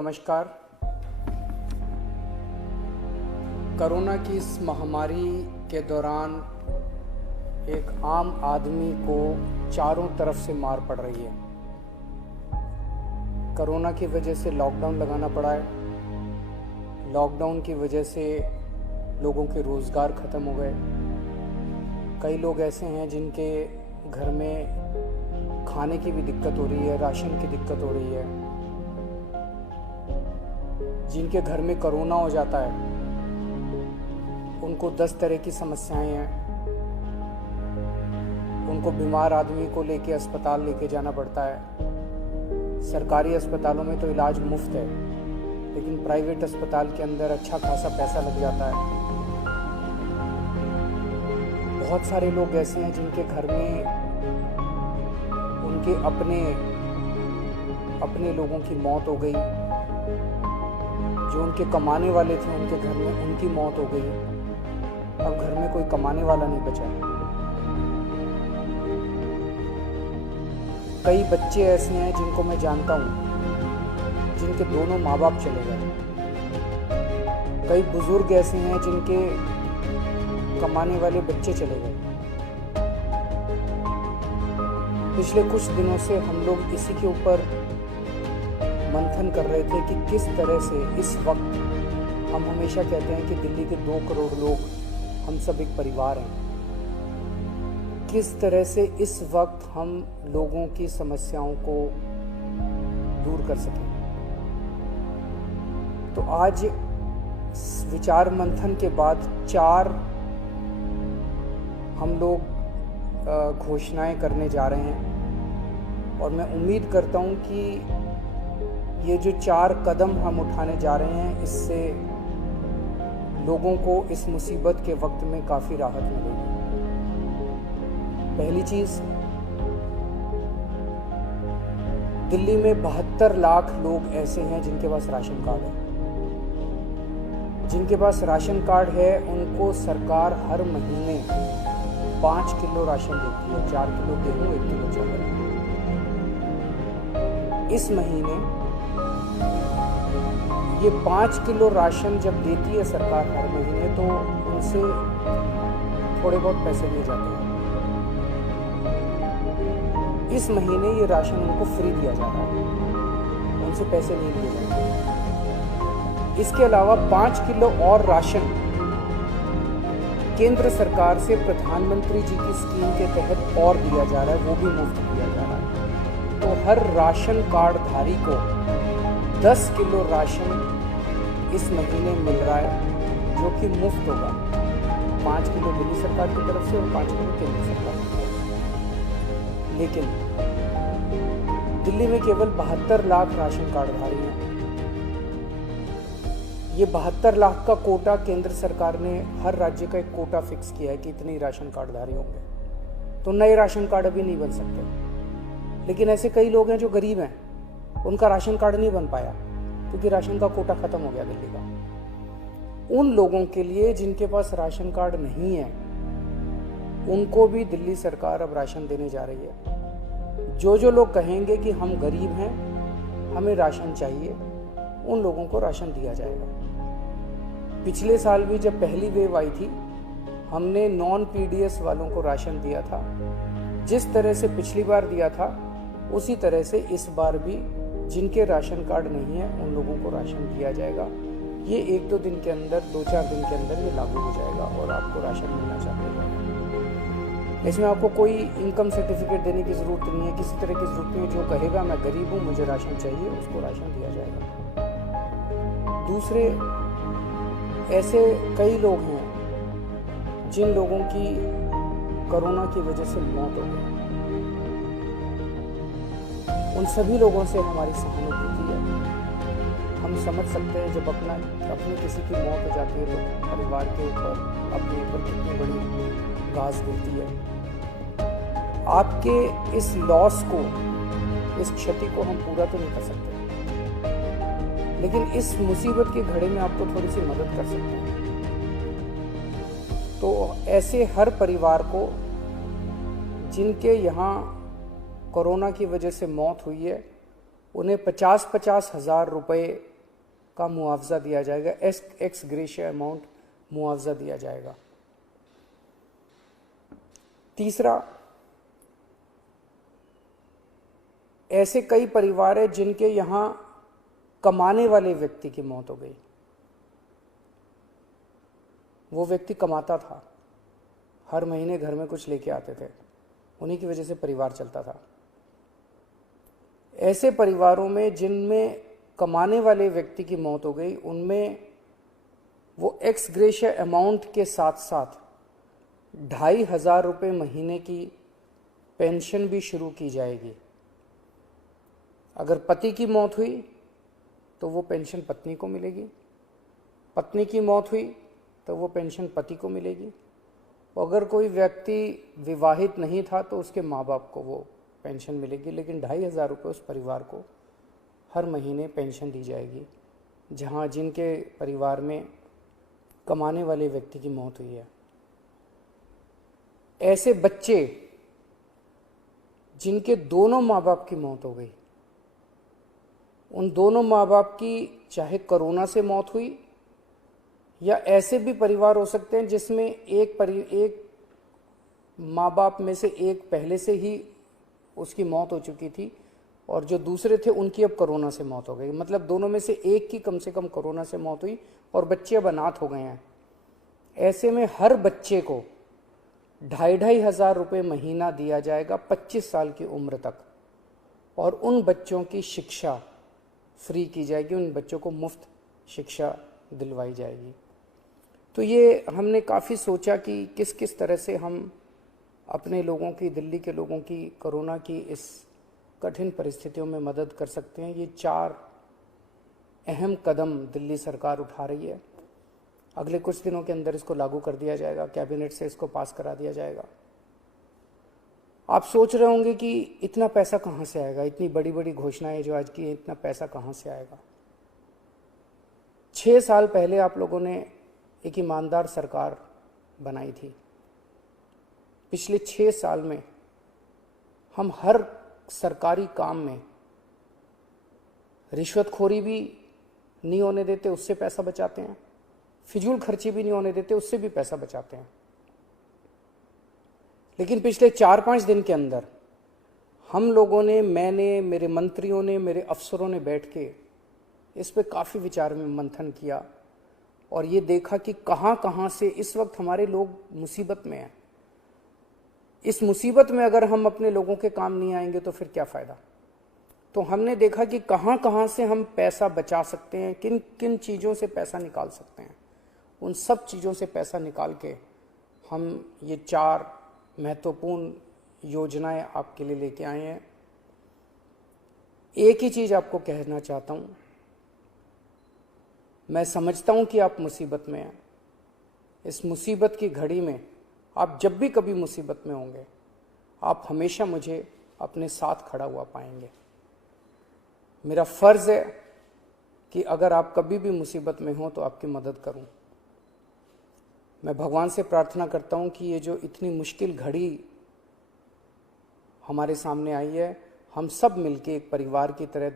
नमस्कार। कोरोना की इस महामारी के दौरान एक आम आदमी को चारों तरफ से मार पड़ रही है। कोरोना की वजह से लॉकडाउन लगाना पड़ा है। लॉकडाउन की वजह से लोगों के रोज़गार ख़त्म हो गए। कई लोग ऐसे हैं जिनके घर में खाने की भी दिक्कत हो रही है, राशन की दिक्कत हो रही है। जिनके घर में कोरोना हो जाता है उनको 10 तरह की समस्याएं हैं। उनको बीमार आदमी को लेके अस्पताल लेके जाना पड़ता है। सरकारी अस्पतालों में तो इलाज मुफ्त है, लेकिन प्राइवेट अस्पताल के अंदर अच्छा खासा पैसा लग जाता है। बहुत सारे लोग ऐसे हैं जिनके घर में उनके अपने लोगों की मौत हो गई। जो उनके कमाने वाले थे उनके घर में उनकी मौत हो गई। अब घर में कोई कमाने वाला नहीं बचा। कई बच्चे ऐसे हैं जिनको मैं जानता हूँ जिनके दोनों माँ बाप चले गए। कई बुजुर्ग ऐसे हैं जिनके कमाने वाले बच्चे चले गए। पिछले कुछ दिनों से हम लोग इसी के ऊपर मंथन कर रहे थे कि किस तरह से इस वक्त, हम हमेशा कहते हैं कि दिल्ली के 2 करोड़ लोग हम सब एक परिवार हैं, किस तरह से इस वक्त हम लोगों की समस्याओं को दूर कर सकें। तो आज विचार मंथन के बाद 4 हम लोग घोषणाएं करने जा रहे हैं और मैं उम्मीद करता हूं कि ये जो 4 कदम हम उठाने जा रहे हैं इससे लोगों को इस मुसीबत के वक्त में काफ़ी राहत मिलेगी। पहली चीज़, दिल्ली में 72 लाख लोग ऐसे हैं जिनके पास राशन कार्ड है। जिनके पास राशन कार्ड है उनको सरकार हर महीने 5 किलो राशन देती है, 4 किलो गेहूँ, 1 किलो चावल। इस महीने ये 5 किलो राशन जब देती है सरकार हर महीने, तो उनसे थोड़े बहुत पैसे लिए जाते हैं। इस महीने ये राशन उनको फ्री दिया जा रहा है, उनसे पैसे नहीं लिए जाते। इसके अलावा 5 किलो और राशन केंद्र सरकार से प्रधानमंत्री जी की स्कीम के तहत और दिया जा रहा है, वो भी मुफ्त दिया जा रहा है। तो हर राशन कार्ड धारी को 10 किलो राशन इस महीने मिल रहा है, जो कि मुफ्त होगा। 5 किलो दिल्ली सरकार की तरफ से और 5 किलो केंद्र सरकार की तरफ से। लेकिन दिल्ली में केवल 72 लाख राशन कार्डधारी हैं। ये 72 लाख का कोटा केंद्र सरकार ने हर राज्य का एक कोटा फिक्स किया है कि इतने राशन कार्डधारी होंगे। तो नए राशन कार्ड अभी नहीं बन सकते। लेकिन ऐसे कई लोग हैं जो गरीब हैं, उनका राशन कार्ड नहीं बन पाया क्योंकि राशन का कोटा खत्म हो गया दिल्ली का। उन लोगों के लिए जिनके पास राशन कार्ड नहीं है, उनको भी दिल्ली सरकार अब राशन देने जा रही है। जो लोग कहेंगे कि हम गरीब हैं, हमें राशन चाहिए, उन लोगों को राशन दिया जाएगा। पिछले साल भी जब पहली वेव आई थी, हमने नॉन पीडीएस वालों को राशन दिया था। जिस तरह से पिछली बार दिया था उसी तरह से इस बार भी जिनके राशन कार्ड नहीं है उन लोगों को राशन दिया जाएगा। ये 1-2 दिन के अंदर, 2-4 दिन के अंदर ये लागू हो जाएगा और आपको राशन मिलना चालू हो जाएगा। इसमें आपको कोई इनकम सर्टिफिकेट देने की ज़रूरत नहीं है, किसी तरह की ज़रूरत नहीं है। जो कहेगा मैं गरीब हूँ, मुझे राशन चाहिए, उसको राशन दिया जाएगा। दूसरे, ऐसे कई लोग हैं जिन लोगों की कोरोना की वजह से मौत हो गई। उन सभी लोगों से हमारी सहानुभूति है। हम समझ सकते हैं जब अपनी किसी की मौत हो जाती है तो परिवार के ऊपर, अपने ऊपर कितनी बड़ी गाज गिरती है। आपके इस लॉस को, इस क्षति को हम पूरा तो नहीं कर सकते, लेकिन इस मुसीबत के घड़े में आपको थोड़ी सी मदद कर सकते हैं। तो ऐसे हर परिवार को जिनके यहाँ कोरोना की वजह से मौत हुई है, उन्हें 50-50 हज़ार रुपये का मुआवजा दिया जाएगा, एक्स ग्रेशिया अमाउंट मुआवजा दिया जाएगा। तीसरा, ऐसे कई परिवार हैं जिनके यहाँ कमाने वाले व्यक्ति की मौत हो गई। वो व्यक्ति कमाता था, हर महीने घर में कुछ लेके आते थे, उन्हीं की वजह से परिवार चलता था। ऐसे परिवारों में जिनमें कमाने वाले व्यक्ति की मौत हो गई, उनमें वो एक्स ग्रेशिया अमाउंट के साथ साथ 2,500 रुपये महीने की पेंशन भी शुरू की जाएगी। अगर पति की मौत हुई तो वो पेंशन पत्नी को मिलेगी, पत्नी की मौत हुई तो वो पेंशन पति को मिलेगी, और अगर कोई व्यक्ति विवाहित नहीं था तो उसके माँ बाप को वो पेंशन मिलेगी। लेकिन 2,500 रुपये उस परिवार को हर महीने पेंशन दी जाएगी जहाँ जिनके परिवार में कमाने वाले व्यक्ति की मौत हुई है। ऐसे बच्चे जिनके दोनों माँ बाप की मौत हो गई, उन दोनों माँ बाप की चाहे कोरोना से मौत हुई, या ऐसे भी परिवार हो सकते हैं जिसमें एक माँ बाप में से एक पहले से ही उसकी मौत हो चुकी थी और जो दूसरे थे उनकी अब कोरोना से मौत हो गई। मतलब दोनों में से एक की कम से कम कोरोना से मौत हुई और बच्चे अब अनाथ हो गए हैं। ऐसे में हर बच्चे को 2,500 रुपये महीना दिया जाएगा 25 साल की उम्र तक, और उन बच्चों की शिक्षा फ्री की जाएगी, उन बच्चों को मुफ्त शिक्षा दिलवाई जाएगी। तो ये हमने काफ़ी सोचा कि किस किस तरह से हम अपने लोगों की, दिल्ली के लोगों की कोरोना की इस कठिन परिस्थितियों में मदद कर सकते हैं। ये 4 अहम कदम दिल्ली सरकार उठा रही है। अगले कुछ दिनों के अंदर इसको लागू कर दिया जाएगा, कैबिनेट से इसको पास करा दिया जाएगा। आप सोच रहे होंगे कि इतना पैसा कहाँ से आएगा, इतनी बड़ी बड़ी घोषणाएं जो आज की है, इतना पैसा कहाँ से आएगा। 6 साल पहले आप लोगों ने एक ईमानदार सरकार बनाई थी। पिछले 6 साल में हम हर सरकारी काम में रिश्वतखोरी भी नहीं होने देते, उससे पैसा बचाते हैं, फिजूल खर्ची भी नहीं होने देते, उससे भी पैसा बचाते हैं। लेकिन पिछले 4-5 दिन के अंदर हम लोगों ने, मैंने, मेरे मंत्रियों ने, मेरे अफसरों ने बैठ के इस पे काफ़ी विचार में मंथन किया और ये देखा कि कहाँ कहाँ से इस वक्त हमारे लोग मुसीबत में हैं। इस मुसीबत में अगर हम अपने लोगों के काम नहीं आएंगे तो फिर क्या फ़ायदा। तो हमने देखा कि कहाँ कहाँ से हम पैसा बचा सकते हैं, किन किन चीज़ों से पैसा निकाल सकते हैं। उन सब चीज़ों से पैसा निकाल के हम ये 4 महत्वपूर्ण योजनाएं आपके लिए लेके आए हैं। एक ही चीज़ आपको कहना चाहता हूँ, मैं समझता हूँ कि आप मुसीबत में हैं। इस मुसीबत की घड़ी में आप जब भी कभी मुसीबत में होंगे, आप हमेशा मुझे अपने साथ खड़ा हुआ पाएंगे। मेरा फ़र्ज़ है कि अगर आप कभी भी मुसीबत में हो तो आपकी मदद करूं। मैं भगवान से प्रार्थना करता हूं कि ये जो इतनी मुश्किल घड़ी हमारे सामने आई है, हम सब मिलके एक परिवार की तरह